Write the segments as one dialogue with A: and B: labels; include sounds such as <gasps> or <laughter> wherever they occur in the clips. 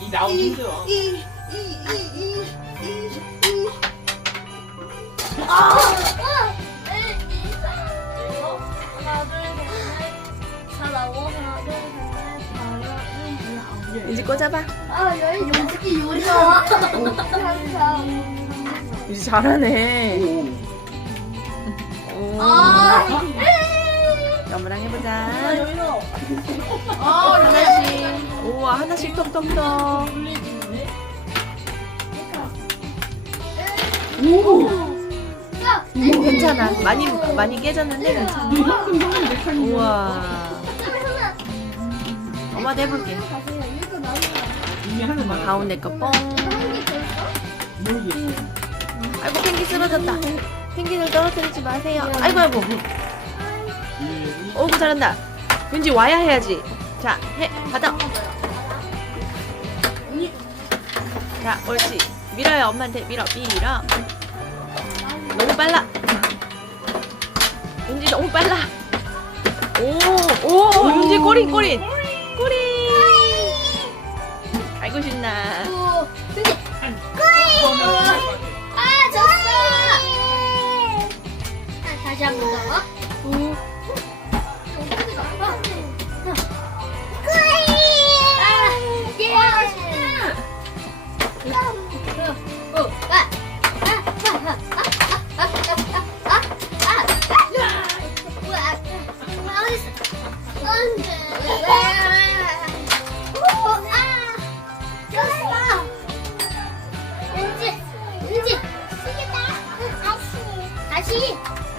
A: 이 나오기 힘들어.
B: 이제 꽂아봐.
C: 아 여기 어떻게 요리가 항상
B: 이제 잘하네. 오.
C: 아
B: 너무랑 해보자.
A: 여기로.
B: 하나씩. 우와, 하나씩 톡톡톡. 오, 괜찮아. 많이, 많이 깨졌는데 괜찮아. 우와. 엄마도 해볼게.
A: 말.
B: 가운데 거 뻥. 아이고, 펭귄 쓰러졌다. 펭귄을 떨어뜨리지 마세요. 아이고, 아이고. 어구, 잘한다. 왠지 와야 해야지. 자, 해. 받아. 자, 옳지. 밀어요, 엄마한테. 밀어, 밀어. 너무 빨라. 윤지 너무 빨라. 오, 오, 윤지 꼬린, 꼬린. 꼬린. 아이고, 신나.
C: 아 졌어 다시 한번 더.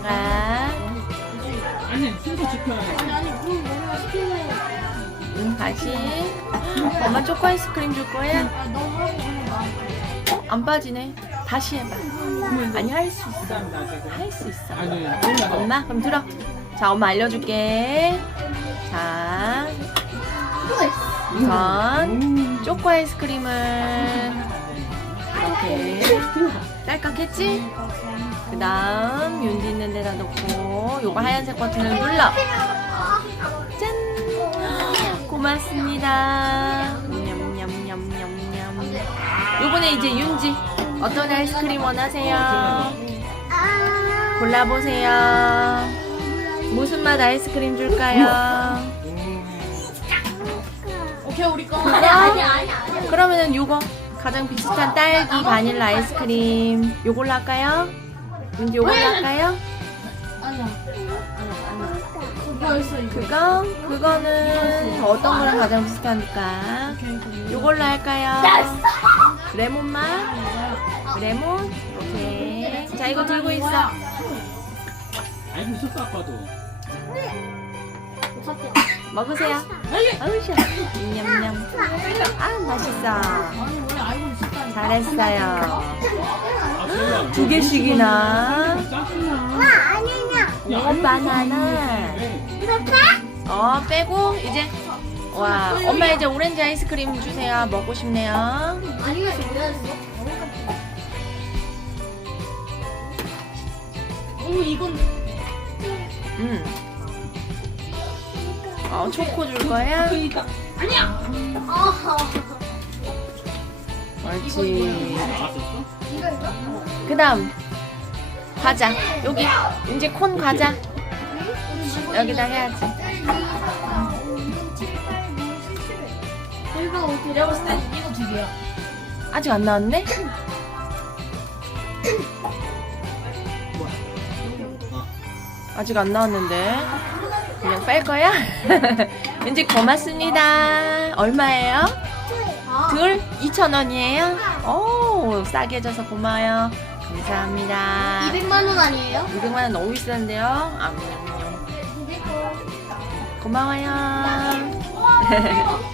B: 자,
A: 아니,
B: 응, 다시. 엄마 초코 아이스크림 줄 거야?
C: 아 너무
B: 어, 안 빠지네. 다시 해봐. 아니, 할 수 있어. 할 수 있어.
A: 아니, 엄마.
B: 엄마, 그럼 들어. 자, 엄마 알려줄게. 자, 우선 초코 아이스크림을 이렇게 딸깍했지? 그 다음 윤지 있는 데다 놓고 요거 하얀색 버튼을 눌러. 짠! <gasps> 고맙습니다. 냠냠냠냠냠. 요번에 이제 윤지 어떤 아이스크림 원하세요? 골라보세요. 무슨 맛 아이스크림 줄까요?
C: 오케이 우리 거 아니 아니 아니 아니
B: 그러면은 요거 가장 비슷한 딸기 바닐라 아이스크림 요걸로 할까요? 윤지 요걸로 할까요?
C: 그거
B: 그거 그거는 어떤 거랑 가장 비슷하니까 요걸로 할까요? 레몬 맛? 레몬? 오케이. 자 이거 들고 있어.
A: 알고 있었어, 아빠도.
B: 먹으세요. 아우샤. 냠냠. 아 맛있어. 잘했어요. 두 개씩이나.
A: 짜증나.
B: 오 바나나. 어 빼고 이제 와 엄마 이제 오렌지 아이스크림 주세요. 먹고 싶네요.
C: 아니가 정리했어 오 이건
B: 음. 어 초코 줄 거야?
A: 아니야.
C: 아하
B: 옳지.
C: 이거 이거
B: 그 다음 과자 여기 이제 콘 과자 여기다 해야지.
C: 이거 어떻게 내가 봤을 때 이거 두 개야
B: 아직 안 나왔네? 아직 안 나왔는데 그냥 빨 거야? <laughs> 왠지 고맙습니다. 얼마예요? 아둘 2,000원이에요? 오 싸게 해줘서 고마워요. 감사합니다.
C: 200만 원 아니에요?
B: 200만 원 너무 비싼데요? 아, 고마워요. <laughs>